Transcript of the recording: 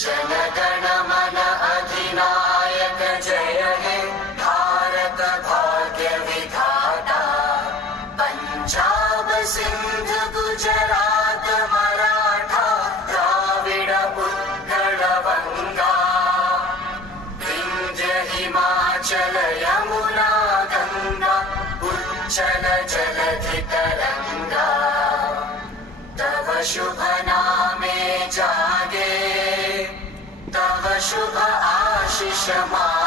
जनगण मन अधिनायक जय हे भारत भाग्य विधाता। पंजाब सिंध गुजरात मराठा द्राविड उत्कल बंगा। विंध्य हिमाचल यमुना गंगा उच्चल जलधि तरंगा। तव शुभ नामे जागे तव शुभ आशीष मा